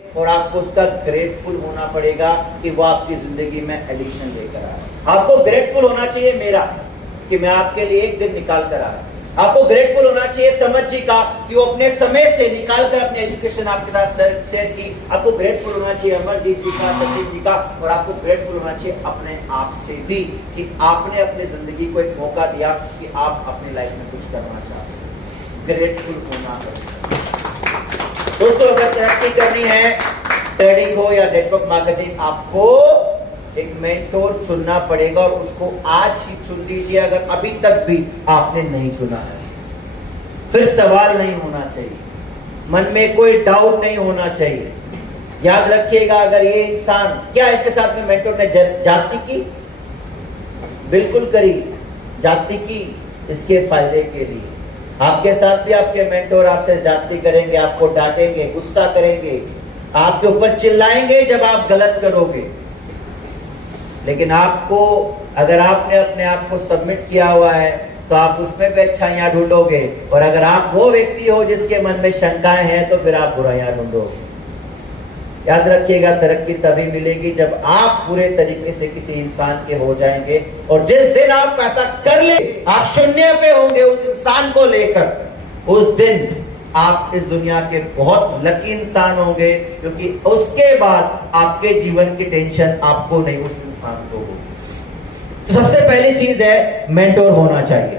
और आपको उसका ग्रेटफुल होना पड़ेगा कि वो आपकी जिंदगी में एडिशन लेकर आया। आपको ग्रेटफुल होना चाहिए मेरा कि मैं आपके लिए एक दिन निकाल कर आया। आपको ग्रेटफुल होना चाहिए समझ जी का कि वो अपने समय से निकाल कर अपनी एजुकेशन आपके साथ शेयर की। आपको ग्रेटफुल होना चाहिए अमरजीत जी का, सचिन जी का, और आपको ग्रेटफुल होना चाहिए अपने आप से भी कि आपने अपनी जिंदगी को एक मौका दिया कि आप अपनी लाइफ में कुछ करना चाहते हैं। ग्रेटफुल होना पड़ेगा दोस्तों। अगर तरक्की करनी है, ट्रेडिंग हो या नेटवर्क मार्केटिंग, आपको एक मेंटोर चुनना पड़ेगा और उसको आज ही चुन लीजिए अगर अभी तक भी आपने नहीं चुना है। फिर सवाल नहीं होना चाहिए, मन में कोई डाउट नहीं होना चाहिए। याद रखिएगा, अगर ये इंसान, क्या इसके साथ में मेंटोर ने जाति की? बिल्कुल करी, जाति की इसके फायदे के लिए। आपके साथ भी आपके मेंटोर आपसे जाति करेंगे, आपको डांटेंगे, गुस्सा करेंगे, आपके ऊपर चिल्लाएंगे जब आप गलत करोगे। लेकिन आपको, अगर आपने अपने आप को सबमिट किया हुआ है तो आप उसमें भी अच्छाइयां ढूंढोगे, और अगर आप वो व्यक्ति हो जिसके मन में शंकाएं हैं तो फिर आप बुराइयां ढूंढोगे। याद रखिएगा, तरक्की तभी मिलेगी जब आप पूरे तरीके से किसी इंसान के हो जाएंगे, और जिस दिन आप ऐसा कर ले, आप शून्य पे होंगे उस इंसान को लेकर, उस दिन आप इस दुनिया के बहुत लकी इंसान होंगे, क्योंकि उसके बाद आपके जीवन की टेंशन आपको नहीं, उस इंसान को होगी। तो सबसे पहली चीज है मेंटोर होना चाहिए।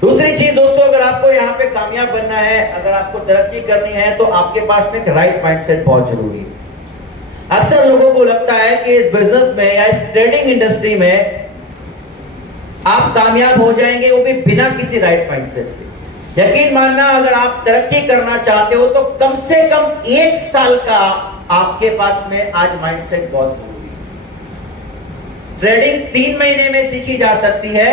दूसरी चीज दोस्तों, अगर आपको यहाँ पे कामयाब बनना है, अगर आपको तरक्की करनी है, तो आपके पास में एक राइट माइंडसेट बहुत जरूरी है। अक्सर लोगों को लगता है कि इस बिजनेस में या इस ट्रेडिंग इंडस्ट्री में आप कामयाब हो जाएंगे, वो भी बिना किसी राइट माइंडसेट के। यकीन मानना, अगर आप तरक्की करना चाहते हो तो कम से कम 1 साल का आपके पास में आज माइंडसेट बहुत जरूरी है। ट्रेडिंग 3 महीने में सीखी जा सकती है,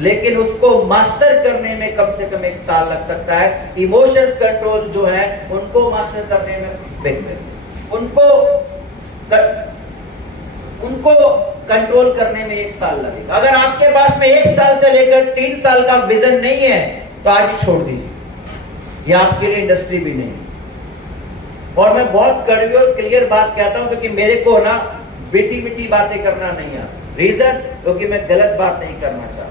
लेकिन उसको मास्टर करने में कम से कम 1 साल लग सकता है। इमोशंस कंट्रोल जो है उनको मास्टर करने में उनको कंट्रोल करने में 1 साल लगेगा। अगर आपके पास में 1 साल से लेकर 3 साल का विजन नहीं है तो आज ही छोड़ दीजिए, ये आपके लिए इंडस्ट्री भी नहीं। और मैं बहुत कड़वी और क्लियर बात कहता हूं, क्योंकि मेरे को ना बिटी बातें करना नहीं आता। रीजन, क्योंकि मैं गलत बात नहीं करना चाहता।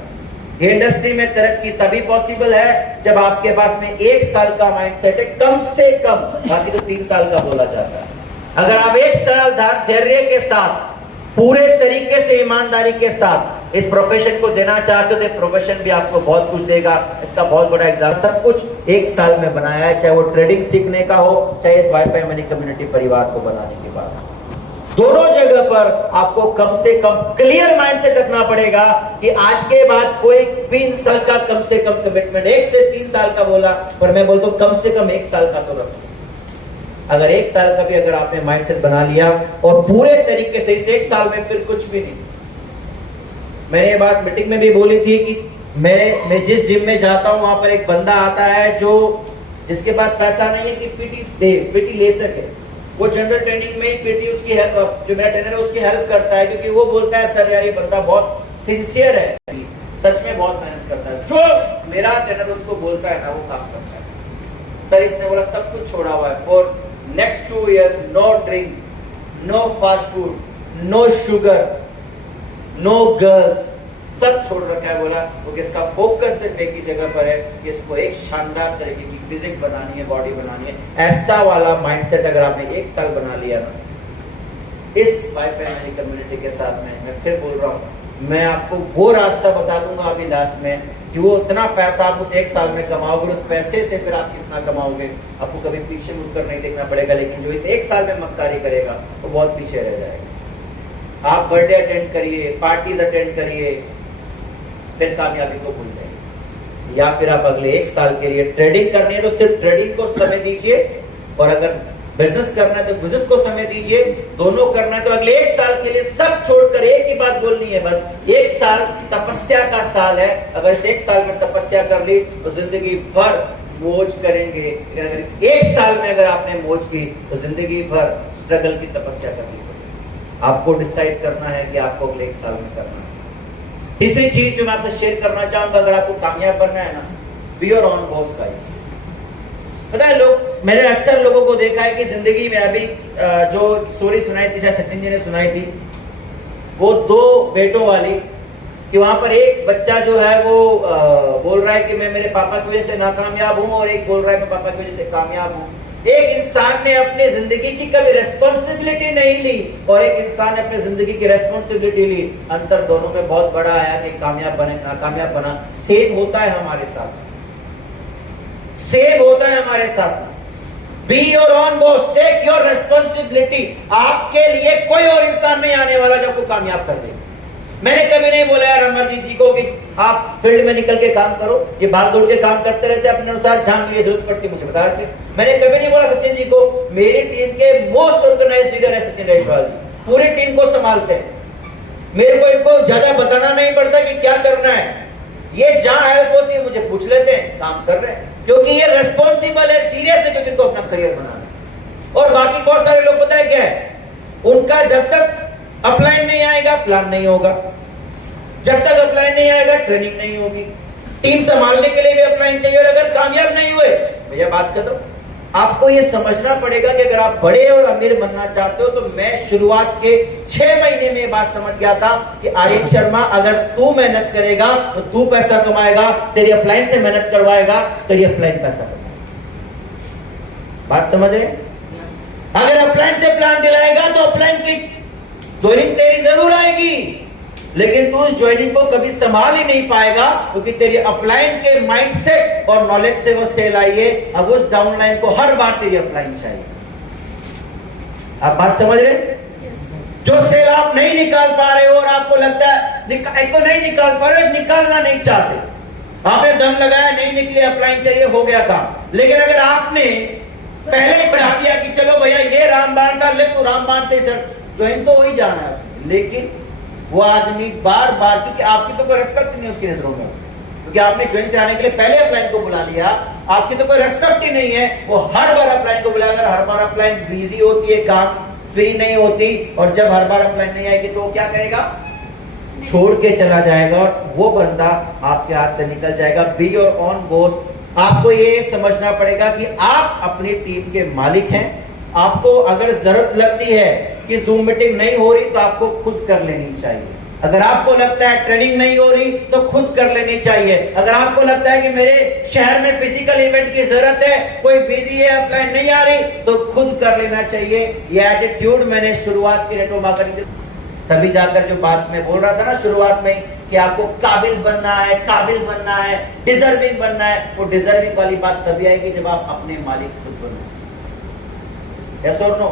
ये इंडस्ट्री में तरक्की तभी पॉसिबल है जब आपके पास में 1 साल का माइंडसेट है, कम से कम, बाकी तो 3 साल का बोला जाता है। अगर आप 1 साल धैर्य के साथ, पूरे तरीके से, ईमानदारी के साथ इस प्रोफेशन को देना चाहते हो तो प्रोफेशन भी आपको बहुत कुछ देगा। इसका बहुत बड़ा एग्जाम्पल, सब कुछ 1 साल में बनाया है, चाहे वो ट्रेडिंग सीखने का हो, चाहे इस वाईफाई मनी कम्युनिटी परिवार को बनाने के बाद। दोनों जगह पर आपको कम से कम क्लियर माइंडसेट रखना पड़ेगा कि आज के बाद कोई 3 साल का कम से कम कमिटमेंट, 1 से 3 साल का बोला, पर मैं बोलता हूं कम से कम 1 साल का तो रखो। अगर 1 साल का भी अगर आपने माइंडसेट बना लिया और पूरे तरीके से इस 1 साल में फिर कुछ भी नहीं। मैंने ये बात मीटिंग में भी बोली थी कि मैं जिस जिम में जाता हूं वहां पर एक बंदा आता है जिसके पास पैसा नहीं है कि पीटी ले सके। वो जनरल ट्रेनिंग में ही पीटी उसकी हेल्प, जो मेरा ट्रेनर है उसकी हेल्प करता है, क्योंकि वो बोलता है सर यार ये बंदा बहुत सिंसियर है, सच में बहुत मेहनत करता है। जो मेरा ट्रेनर उसको बोलता है ना वो काम करता है। सर इसने बोला सब कुछ छोड़ा हुआ है, for next 2 years no drink, no fast food, no sugar, no girls, सब छोड़ रखा है। बोला क्योंकि इसका फोकस सिर्फ एक ही जगह पर है कि इसको एक शानदार तरीके की फिजिक बनानी है, बॉडी बनानी है। ऐसा वाला माइंडसेट अगर आपने 1 साल बना लिया ना, इस वाईफाई मनी कम्युनिटी के साथ में, मैं फिर बोल रहा हूँ, मैं आपको वो रास्ता बता दूंगा अभी लास्ट में कि वो उतना पैसा आप उस 1 साल में कमाओगे, उस पैसे से फिर आप कितना कमाओगे आपको कभी पीछे मुड़कर नहीं देखना पड़ेगा। लेकिन जो इस 1 साल में मक्कारी करेगा वो बहुत पीछे रह जाएगा। आप बर्थडे अटेंड करिए, पार्टीज अटेंड करिए, फिर कामयाबी को भूल जाएंगे। या फिर आप अगले 1 साल के लिए ट्रेडिंग करनी है तो सिर्फ ट्रेडिंग को समय दीजिए, और अगर बिजनेस करना है तो बिजनेस को समय दीजिए। दोनों करना है तो अगले 1 साल के लिए सब छोड़कर एक ही बात बोलनी है, बस 1 साल तपस्या का साल है। अगर इस 1 साल में तपस्या कर ली तो जिंदगी भर मौज करेंगे। अगर इस 1 साल में अगर आपने मौज की तो जिंदगी भर स्ट्रगल की तपस्या करनी पड़ेगी। आपको डिसाइड करना है कि आपको अगले 1 साल में करना है। तीसरी चीज जो मैं आपसे शेयर करना चाहूंगा, अगर आपको कामयाब बनना है ना, B your own boss guys. पता है लोग मैंने अक्सर लोगों को देखा है कि जिंदगी में अभी जो स्टोरी सुनाई थी, शायद सचिन जी ने सुनाई थी, वो 2 बेटों वाली, कि वहां पर एक बच्चा जो है वो बोल रहा है कि मैं मेरे पापा की वजह से नाकामयाब हूं, और एक बोल रहा है मैं पापा की वजह से कामयाब हूं। एक इंसान ने अपने जिंदगी की कभी रेस्पॉन्सिबिलिटी नहीं ली और एक इंसान ने अपनी जिंदगी की रेस्पॉन्सिबिलिटी ली। अंतर दोनों में बहुत बड़ा आया कि कामयाब बने नाकामयाब बना। सेम होता है हमारे साथ, सेम होता है हमारे साथ। Be your own boss, take your responsibility. आपके लिए कोई और इंसान नहीं आने वाला जो आपको कामयाब कर देगा। मैंने कभी नहीं बोला यार अमरजीत जी को कि आप फील्ड में निकल के काम करो, ये भाग दौड़ के काम करते रहते अपने अनुसार, जहां मुझे जरूरत पड़ती मुझे बता देते। मैंने कभी नहीं बोला सचिन जी को, मेरी टीम के मोस्ट ऑर्गेनाइज्ड लीडर है सचिन रैशवाल जी, पूरी टीम को संभालते हैं। मेरे को इनको ज्यादा बताना नहीं पड़ता कि क्या करना है, ये जहां हेल्प होती है मुझे पूछ लेते हैं, काम कर रहे हैं, क्योंकि ये रेस्पॉन्सिबल है, सीरियस है, क्योंकि इनको अपना करियर बनाना है। और बाकी बहुत सारे लोग पता है क्या है, उनका जब तक अपलाइन नहीं आएगा प्लान नहीं होगा, जब तक अपलाइन नहीं आएगा ट्रेनिंग नहीं होगी। टीम संभालने के लिए भी अपलाइन चाहिए, और अगर कामयाब नहीं हुए, भैया बात कर दो, आपको ये समझना पड़ेगा कि अगर आप बड़े और अमीर बनना चाहते हो, तो मैं शुरुआत के 6 महीने में बात समझ गया था कि आर्यन शर्मा, अगर तू मेहनत करेगा तो तू पैसा कमाएगा, तेरी अपलाइन से मेहनत करवाएगा तो ये अपलाइन पैसा कमाएगा। बात समझ रहे? अगर अपलाइन से प्लान दिलाएगा तो अपलाइन की ज्वाइनिंग तेरी जरूर आएगी, लेकिन तू उस ज्वाइनिंग को कभी संभाल ही नहीं पाएगा, क्योंकि तेरी अपलाइन के माइंडसेट और नॉलेज से वो सेल आई है। अब उस डाउनलाइन को हर बार तेरी अपलाइन चाहिए। आप बात समझ रहे? जो सेल आप नहीं निकाल पा रहे हो और आपको लगता है एक तो नहीं निकाल पा रहे हो, निकालना नहीं चाहते, आपने दम लगाया, नहीं निकले, अपलाइन चाहिए, हो गया काम। लेकिन अगर आपने पहले ही बढ़ा दिया कि चलो भैया ये रामबाण का ले, तो रामबाण से सर ज्वाइन तो हो ही जाना है, लेकिन वो आदमी बार बार, क्योंकि आपकी तो कोई रेस्पेक्ट नहीं है उसकी नजरों में, क्योंकि आपने ज्वाइन कराने के लिए पहले अपलाइन को बुला लिया, आपकी तो कोई रेस्पेक्ट ही नहीं है। वो हर बार अपलाइन को बुलाकर, हर बार अपलाइन बिजी होती है, काम फ्री नहीं होती, और जब हर बार अपलाइन नहीं आएगी तो क्या करेगा, छोड़ के चला जाएगा, और वो बंदा आपके हाथ से निकल जाएगा। B your own boss. आपको ये समझना पड़ेगा कि आप अपनी टीम के मालिक हैं। आपको अगर जरूरत लगती है कि जूम मीटिंग नहीं हो रही, तो आपको खुद कर लेनी चाहिए। अगर आपको लगता है ट्रेनिंग नहीं हो रही, तो खुद कर लेनी चाहिए। अगर आपको लगता है कि मेरे शहर में फिजिकल इवेंट की जरूरत है, कोई बिजी है, अपलाइन नहीं आ रही, तो खुद कर लेना चाहिए। ये एटीट्यूड मैंने शुरुआत की नेटवर्क मार्केटिंग, तभी जाकर जो बात मैं बोल रहा था ना शुरुआत में, कि आपको काबिल बनना है, काबिल बनना है, डिजर्विंग बनना है, वो डिजर्विंग वाली बात तभी आएगी जब आप अपने मालिक खुद बनो। Yes or no?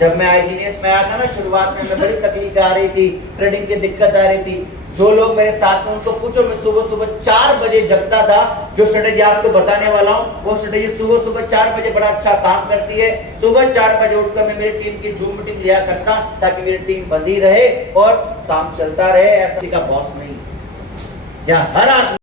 जब मैं IGNS में आया था ना शुरुआत में, मैं बड़ी तकलीफ आ रही थी, ट्रेडिंग की दिक्कत आ रही थी। जो लोग मेरे साथ में, उनको पूछो, मैं सुबह सुबह 4 बजे जगता था। जो स्ट्रेटेजी आपको बताने वाला हूँ, वो स्ट्रेटेजी सुबह सुबह 4 बजे बड़ा अच्छा काम करती है। सुबह 4 बजे उठकर मैं मेरी टीम की जूम मीटिंग लिया करता, ताकि मेरी टीम बंधी रहे और काम चलता रहे। ऐसा का बॉस नहीं, या हर आदमी